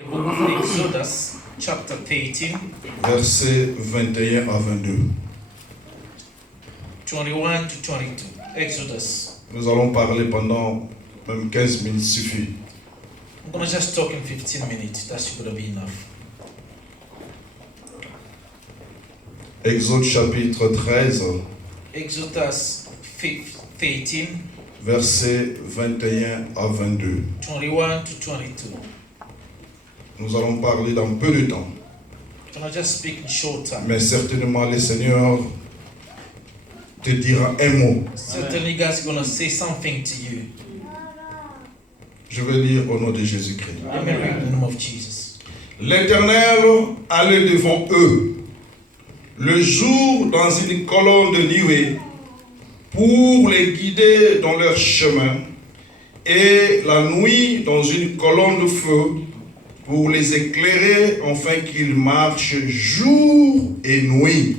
The book of Exodus, chapter 13, versets 21 à 22. 21 to 22. Exodus. Nous allons parler pendant même 15 minutes suffit. I'm going to just talk in 15 minutes. That's going to be enough. Exode chapitre 13, Exodus 13, versets 21 à 22. 21 to 22. Nous allons parler dans peu de temps. I'm going to just speak in short time. Mais certainement, le Seigneur te dira un mot. Certainly God's going to say something to you. Je vais lire au nom de Jésus-Christ. Let me read in the name of Jesus. L'Éternel allait devant eux, le jour dans une colonne de nuée, pour les guider dans leur chemin, et la nuit dans une colonne de feu, pour les éclairer afin qu'ils marchent jour et nuit.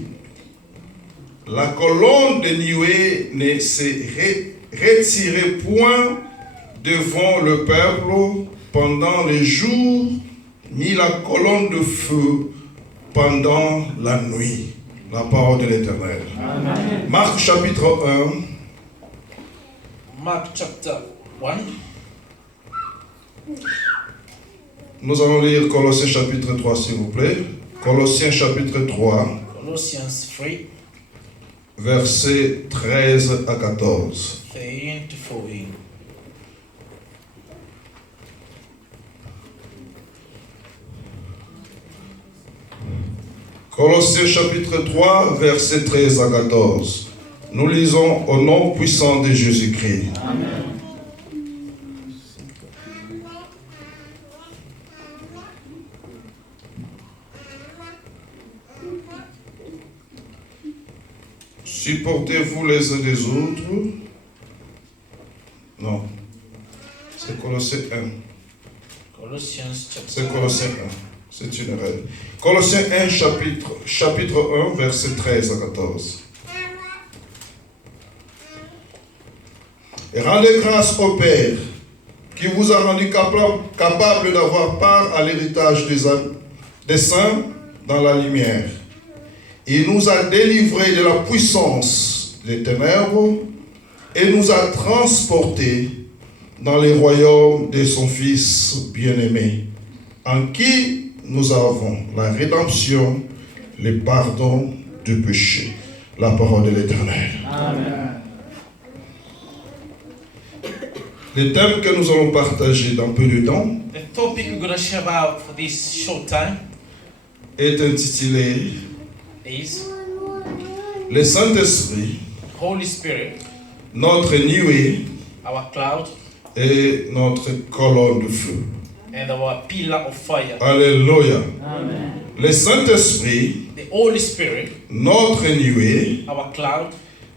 La colonne de nuée ne se retirait point devant le peuple pendant les jours, ni la colonne de feu pendant la nuit. La parole de l'Éternel. Amen. Marc chapitre 1. Mark chapter 1. Nous allons lire Colossiens chapitre 3, s'il vous plaît. Colossiens chapitre 3, Colossians 3, versets 13 à 14. 13 to 14. Colossiens chapitre 3, versets 13 à 14. Nous lisons au nom puissant de Jésus-Christ. Amen. Supportez-vous les uns des autres. Non. C'est Colossiens 1. Colossians chapter C'est Colossiens 1. C'est une règle. Colossiens 1, chapitre 1, versets 13 à 14. Et rendez grâce au Père, qui vous a rendu capable d'avoir part à l'héritage des saints dans la lumière. Il nous a délivrés de la puissance des ténèbres et nous a transportés dans les royaumes de son Fils bien-aimé, en qui nous avons la rédemption, le pardon du péché. La parole de l'Éternel. Amen. Le thème que nous allons partager dans peu de temps The topic we're going to share about for this short time est intitulé is Le Saint-Esprit, Holy Spirit, notre nuée our cloud, et notre colonne de feu. and our pillar of fire. Alléluia. Amen. Le Saint-Esprit, The Holy Spirit, notre nuée, our cloud,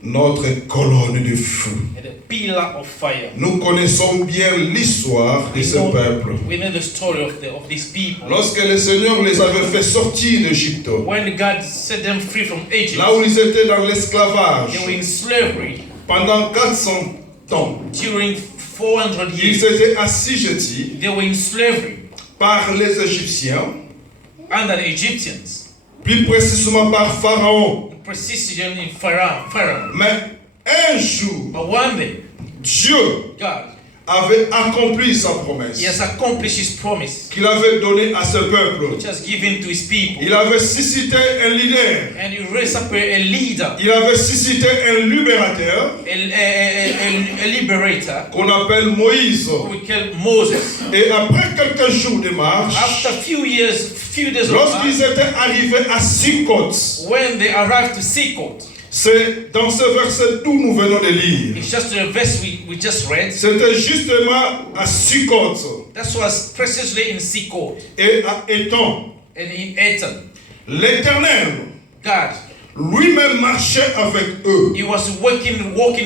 notre colonne de feu. and the pillar of fire. Nous connaissons bien l'histoire de ce peuple. We know the story of these people. Lorsque le Seigneur les avait fait sortir d'Égypte, When God set them free from Egypt, là où ils étaient dans l'esclavage, they were in slavery pendant 400 ans, during 400 ils years. étaient assujettis They were in slavery par les Égyptiens, under the Egyptians, plus précisément par Pharaon. precision in Pharaoh. Mais un jour, But one day, Dieu God, avait accompli sa promesse He has accomplished His promise, qu'il avait donnée à ce peuple. which has given to His people. Il avait suscité un leader. And He raised up a leader, Il avait suscité un libérateur a liberator, qu'on appelle Moïse. who we call Moses. Et après quelques jours de marche, After few days of lorsqu'ils march, étaient arrivés à Sukkot, when they arrived to Sukkot, c'est dans ce verset d'où nous venons de lire. it's just the verse we just read. C'était justement à Sukkot That was precisely in Sukkot et à Étam. and in Etam. L'Éternel God, lui-même marchait avec eux. He was walking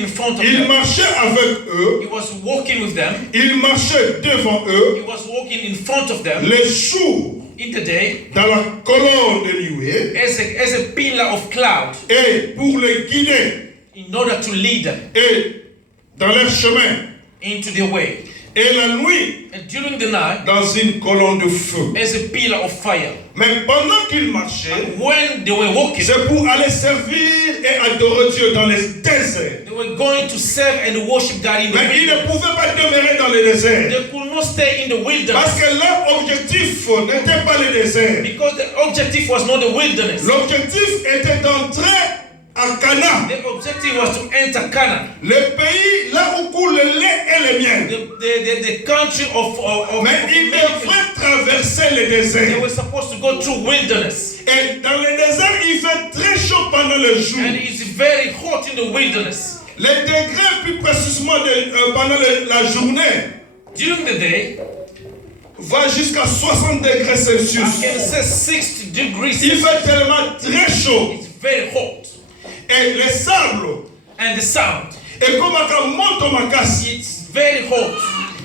in front of Il them. marchait avec eux. He was walking with them. Il marchait devant eux. He was walking in front of them Les jours in the day dans la colonne de nuée as a pillar of cloud et pour les guider in order to lead them et dans leur chemin. into the way. Et et la nuit and during the night dans une colonne de feu. as a pillar of fire. Mais pendant qu'ils marchaient, When they were walking, c'est pour aller servir et adorer Dieu dans les déserts. they were going to serve and worship God in the Mais ils ne wilderness. pouvaient pas demeurer dans les déserts. They could not stay in the wilderness Parce que leur objectif n'était pas le désert. because the objective was not the wilderness. L'objectif était d'entrer à Canaan, The objective was to enter Canaan, le pays là où coule le lait et le miel. the country of Mais ils milk. devraient traverser le They désert. were supposed to go through wilderness. Et dans le désert, il fait très chaud pendant le jour. And it's very hot in the wilderness. Les degrés, plus précisément pendant la journée, During the day, va jusqu'à 60 degrés I Celsius. can say 60 degrees. Il fait tellement très chaud. It's very hot. Et les sables, And the sound, et comme à monte Makassi, it's very hot.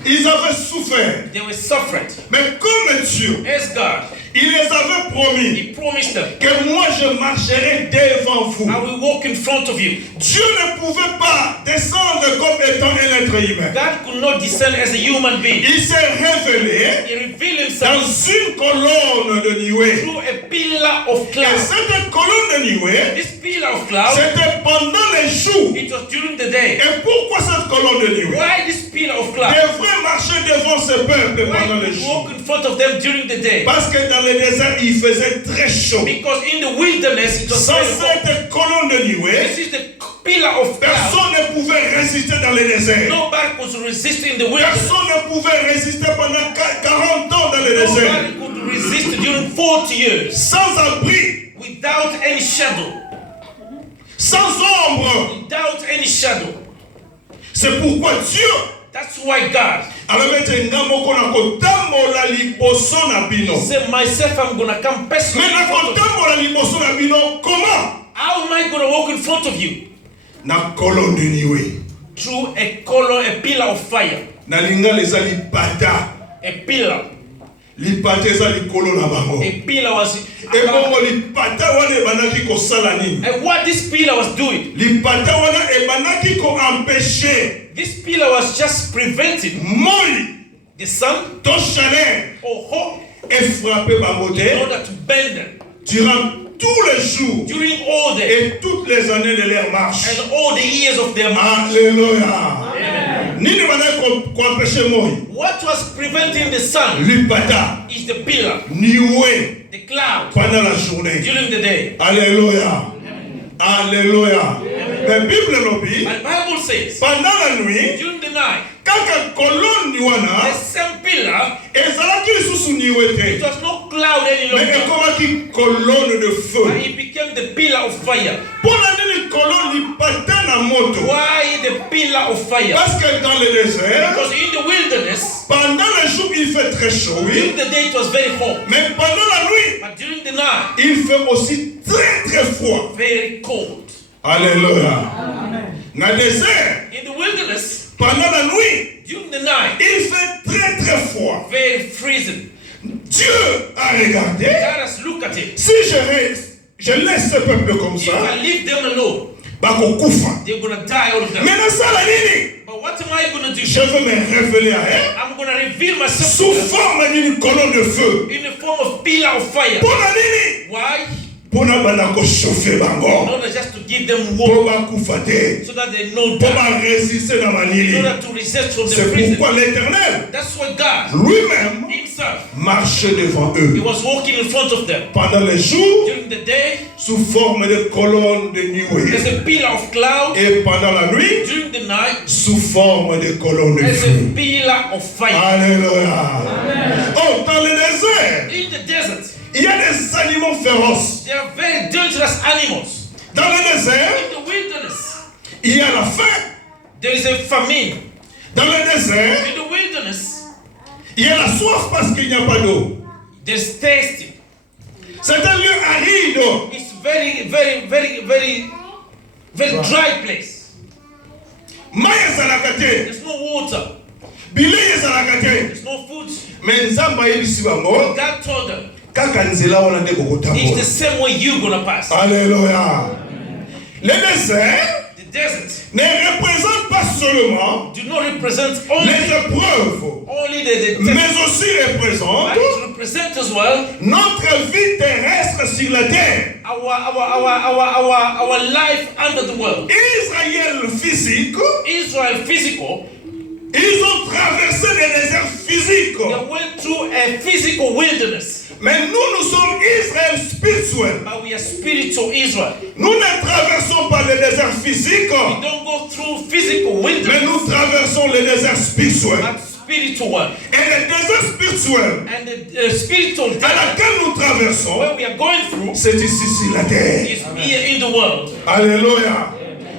ils avaient souffert. They were suffering. Mais comme Dieu, As God, il les avait promis He promised them, que moi je marcherai devant vous. I will walk in front of you. Dieu ne pouvait pas descendre comme étant un être humain. God could not descend as a human being. Il s'est révélé He revealed dans Himself une colonne de nuée. through a pillar of Et cloud. cette colonne de nuée, This pillar of cloud, c'était pendant les jours. it was during the day. Et pourquoi cette colonne de nuée Why this pillar of cloud? devrait marcher devant ce peuple Why pendant les did you jours? walk in front of them during the day? Parce que dans le désert, il faisait très chaud. Because in the wilderness it was Sans very hot. cette colonne de nuée, This is the pillar of cloud. personne ne pouvait résister dans le désert. Nobody could resist in the wilderness. Personne ne pouvait résister pendant 40 ans dans le désert. Nobody could resist during 40 years Sans abri, without any shadow. sans ombre. Without any shadow. C'est pourquoi Dieu That's why God alobete ngambo kona kotambola liboso na bino. said, myself, I'm going to come personally. Mais na in front of you. kotambola liboso na bino comment? How am I going to walk in front of you? Na colonne de nuée. Through a column, a pillar of fire. Na lingala eza lipata. A pillar. Lipata eza likolo na bango. A pillar was. Ebongo lipata wana ebandaki kosala nini? And what this pillar was doing, Lipata wana ebandaki koempêcher this pillar was just preventing moi the sun to chaleur or hot effrapper bango in te order to bend them durant tous les jours during all day et toutes les années de leur marche. and all the years of their march. Alléluia. Nini bandaki koempêcher moi? What was preventing the sun Lipata, is the pillar, nuée the cloud pendant la journée. during the day. Alléluia. Alléluia. La Bible lobi And the Bible says, pendant la nuit during the night, kaka colonne wana the same pillar, ezalaki lisusu niwe it te was not cloud any mais longer, ekomaki colonne de but feu. it became the pillar of fire. Mpona nini colonne lipata na moto? Why the pillar of fire? Parce que dans le désert, Because in the wilderness, pendant le jour il fait très chaud, oui, during the day it was very hot, mais pendant la nuit but during the night, il fait aussi très très froid. very cold. Alléluia. Dans le désert, In the wilderness, pendant la nuit, during the night, il fait très très froid. very freezing. Dieu a regardé. God has looked at it. Si je laisse ce peuple comme If ça, I leave them alone, bakokufa. they're going to die, all of them. Mais na sala nini? But what am I going to do? Je veux me révéler à elle I'm going to reveal myself sous to them forme d'une colonne de feu. in the form of pillar of fire. Pona nini? Why? Pona bana ko chauffer In bango. order just to give them Po warmth bakufa te. so that they know Po that. ba résister na In malili. order to resist from the C'est prison. pourquoi l'Éternel That's why God lui-même Himself, marchait devant He eux was walking in front of them pendant les jours during the day sous forme de colonne de as nuée a pillar of cloud, et pendant la nuit during the night sous forme de colonne de as feu. a pillar of fire. Alléluia. Oh, dans le désert, In the desert, il y a des animaux féroces. they are very dangerous animals. Dans le désert, In the wilderness, il y a la faim. there is a famine. Dans le désert, In the wilderness, il y a la soif parce qu'il n'y a pas d'eau. there's thirsty. C'est un lieu aride. It's very dry place. Mai ezalaka te. There's no water. Bilei ezalaka te. There's no food. Mais Nzambe ayebisi bango God told them, kaka nzela wana nde it's the kokotambola. same way you're gonna pass. Alléluia. Le désert The desert ne représente pas seulement do not represent only, les épreuves, only the mais aussi représente but it represents as well notre vie terrestre sur la terre. our life under the world. Israël physique, Israel physical, ils ont traversé des déserts physiques. they went through a physical wilderness. Mais nous sommes Israël spirituel. But we are spiritual Israel. Nous ne traversons pas le désert physique, We don't go through physical mais wilderness, nous traversons le désert spirituel. but spiritual one. Et le désert spirituel And the spiritual à desert laquelle nous traversons, where we are going through c'est ici sur la terre. is here in the world. Alléluia.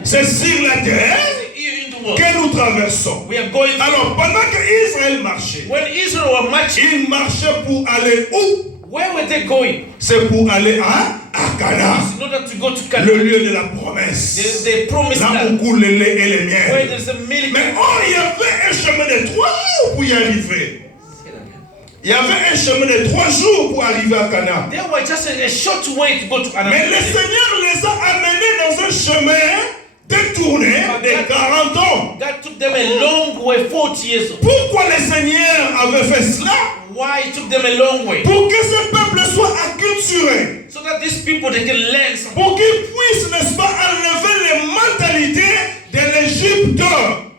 C'est sur la terre Here in the world. que nous traversons. We are going through. Alors, pendant que Israël marchait, When Israel were marching, il marchait pour aller où? where were they going? C'est pour aller à Canaan, In order to go to le Canaan, lieu de la promesse. the promised Là où land, coulent le lait et les where miels. there's a milk. Mais il y avait un chemin de 3 jours pour y arriver. Il y avait un chemin de 3 jours pour arriver à Canaan. There was just a short way to go to Canaan. Mais le Seigneur les a amenés dans un chemin détourné de 40 ans. God took them a long way, 40 years. Pourquoi le Seigneur avait fait cela? Why it took them a long way? Pour que ce peuple soit acculturé. So that these people, they can learn something. Pour qu'ils puissent, n'est-ce pas, enlever les mentalités de l'Égypte.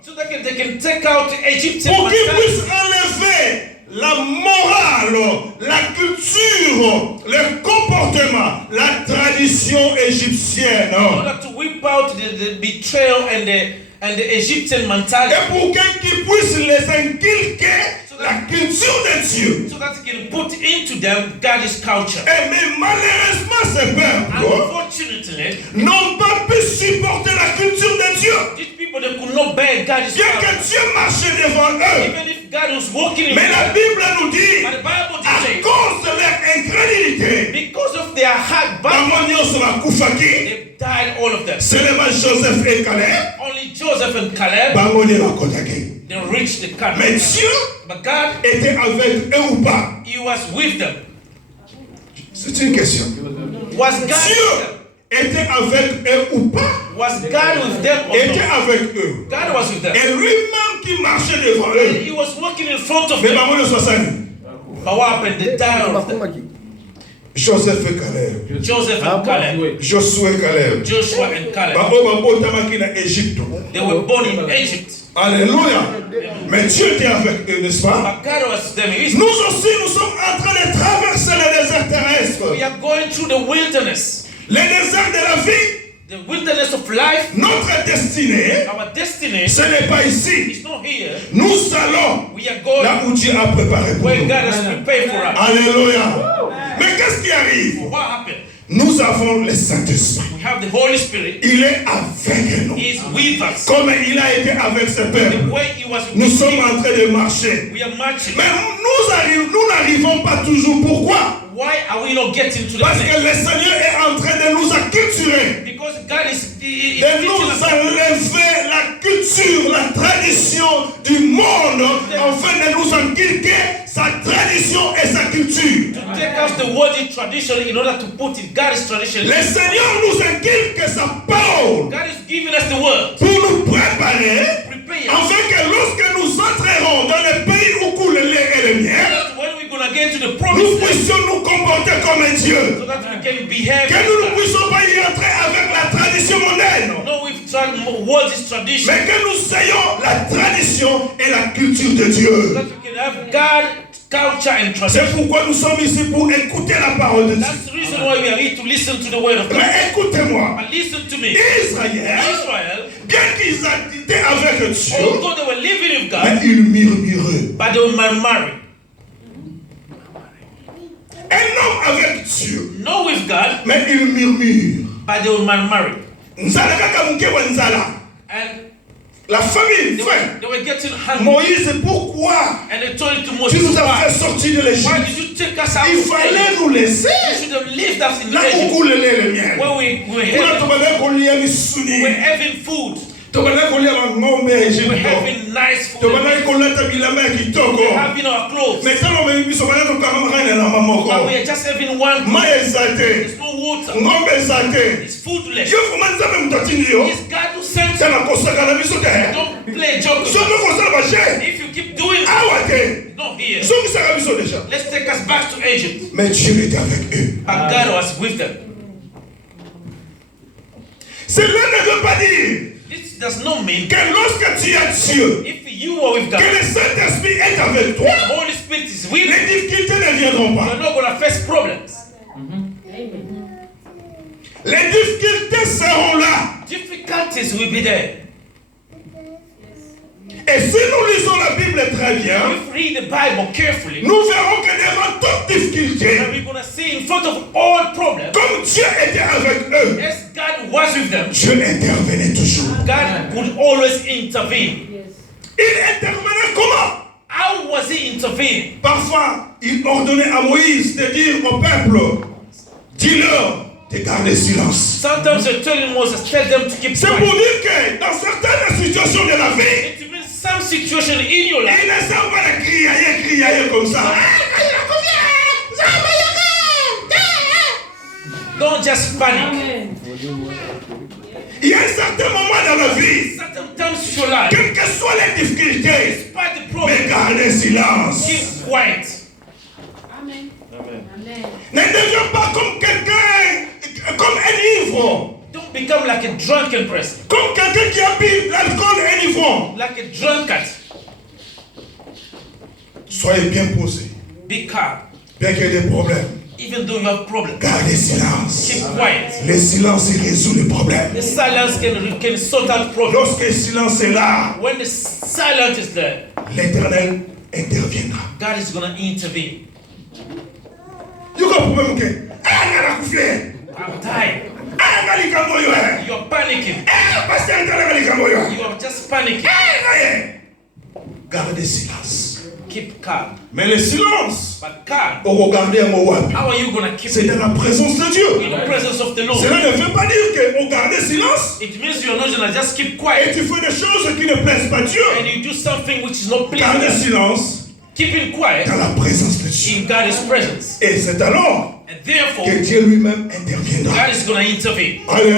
So that they can take out the Egyptian Pour qu'ils mentality. puissent enlever la morale, la culture, le comportement, la tradition égyptienne. In order to whip out the betrayal and the Egyptian mentality. Et pour qu'ils puissent les inculquer la culture de Dieu. So that they can put into them God's culture. Et mais malheureusement, ces peuples Unfortunately, n'ont pas pu supporter la culture de Dieu. these people, they could not bear God's Bien culture. que Dieu marchait devant eux. Even if God was walking in Mais la them. Bible nous dit, But the Bible à did say, cause de leur incrédulité, because of their hard battle, Bamonion sera Koufaki, they died, all of them. seulement Joseph et Caleb, Only Joseph and Caleb, Bamonion va Kotaki. they reached the Canaan. Mais Dieu But God, était avec eux ou pas? He was with them. C'est une question. Was God with them? Dieu était avec eux ou pas? Was God with them or Était not? avec eux. God was with them. Et lui-même qui marchait devant eux. He was walking in front of Mais them. Bamonion 60. But what happened? They died, all of them. Joseph et Caleb. Joseph and Caleb. Josué et Caleb. Joshua and Caleb. Babotamaki na Égypte. They were born in Egypt. Alléluia. Mais Dieu était avec eux, n'est-ce pas? But God was with them. Nous aussi, nous sommes en train de traverser le désert terrestre. We are going through the wilderness. Le désert de la vie, The wilderness of life. notre destinée, Our destiny ce n'est pas ici. is not here. Nous allons We are going là où Dieu a préparé pour where nous. God has prepared for us. Alléluia. Mais qu'est-ce qui arrive? What happened? Nous avons le Saint-Esprit. We have the Holy Spirit. Il est avec nous. He is with us. Comme il a été avec ce The peuple. way He was with Nous us, sommes en train de marcher. we are marching. Mais nous n'arrivons pas toujours. Pourquoi? Why are we not getting to the Parce place? que le Seigneur est en train de nous acculturer. Because God is De teaching nous us enlever la culture, la tradition du monde, afin de nous inculquer sa tradition et sa culture. to take us the worldly tradition in order to put in God's tradition. Le Seigneur nous inculque sa parole God is giving us the word. pour nous préparer, Prepare us. afin que lorsque nous entrerons dans le pays où coule le lait et le miel, So that when we're going to get to the nous promised land, puissions nous comporter comme un Dieu. so that we can behave. Que nous ne puissions pas y entrer avec la tradition mondaine, No, we've tried worldly tradition. mais que nous ayons la tradition et la culture de Dieu. So that we can have God, culture, and tradition. C'est pourquoi nous sommes ici pour écouter la parole de Dieu. That's the reason why we are here to listen to the word of God. Mais écoutez-moi, But listen to me. Israël, Israel, bien qu'ils étaient avec Dieu, although they were living with mais God, ils murmuraient. but they were married. Un homme avec Dieu, Not with God, mais il murmure. but they were married. Nzala kaka mke wa nzala. And La famille, frère. they were getting hungry. Moïse, pourquoi And they told it to tu Moses, nous as fait why? sortir de Why l'Égypte? did you take us out Il of fallait Egypt? nous laisser You should have left us in là où Egypt coule le lait et le miel. where we were Kuna having, tobanda kolia misuni. having food. Tobanda kolia ng'ombe ya We were Egypte. having nice food. Tobanda kolata bilamba ya We kitoko. were having our clothes. Mais tellement même biso bana tokamaka na But mamoko. we are just having one food. Mai eza te. There's no water. Ng'ombe eza te. It's foodless. Yo fuma nzambe mutotindi yo. It's God who sense. C'est la consacre à la mission de Don't play joke. Ce que consacre à Baché. If you keep doing Ah it, ouais, not here. ce que c'est la mission déjà. Let's take us back to Egypt. Mais Dieu était avec eux. But God was with them. Cela ne veut pas dire This does not mean que lorsque tu as Dieu, if you are with que God, le Saint-Esprit est avec toi, the Holy Spirit is with you, les difficultés ne viendront you're pas. not going to face problems. Les difficultés seront là. Difficulties will be there. Et si nous lisons la Bible très bien, If we read the Bible carefully, nous verrons que devant toute difficulté, and we're going to see in front of all problems, comme Dieu était avec eux, as God was with them, Dieu intervenait toujours. God would always intervene. Il intervenait comment? How was he intervening? Parfois, il ordonnait à Moïse de dire au peuple, dis-leur de garder silence. Sometimes the telling Moses, tell them to keep C'est pour quiet. dire que dans certaines situations de la vie, It means some situation in your life, il ne sert pas de crier comme ça. don't just panic. Amen. Il y a un certain moment dans la vie, Certain times in your life, quelles que soient les difficultés, despite the mais problem, gardez silence. keep quiet. Amen. Amen. Ne deviens pas comme quelqu'un, comme un ivre, Don't become like a drunken person, comme quelqu'un qui a bu l'alcool et un ivre. like a drunkard. Soyez bien posés, Be calm. bien qu'il y ait des problèmes. Even though you have problems, Gardez silence. keep quiet. Le silence il résout les problèmes. The silence can sort out problems. Lorsque le silence est là, When the silence is there, l'Éternel interviendra. God is going to intervene. Il y a un problème que I'm tired. You're panicking. You are just panicking. Gardez silence. Keep calm. Mais le silence, But calm. pour regarder un mot, How are you going to keep c'est it dans la présence de Dieu. in the presence of the Lord? Cela ne veut pas dire que on garde silence It means you're not going to just keep et quiet tu fais des choses qui ne plaisent pas Dieu. and you do something which is not Gardez pleasing. silence Keeping quiet dans la présence de Dieu. in God's presence. Et c'est alors And therefore, que Dieu lui-même interviendra. God is going to intervene. Alléluia.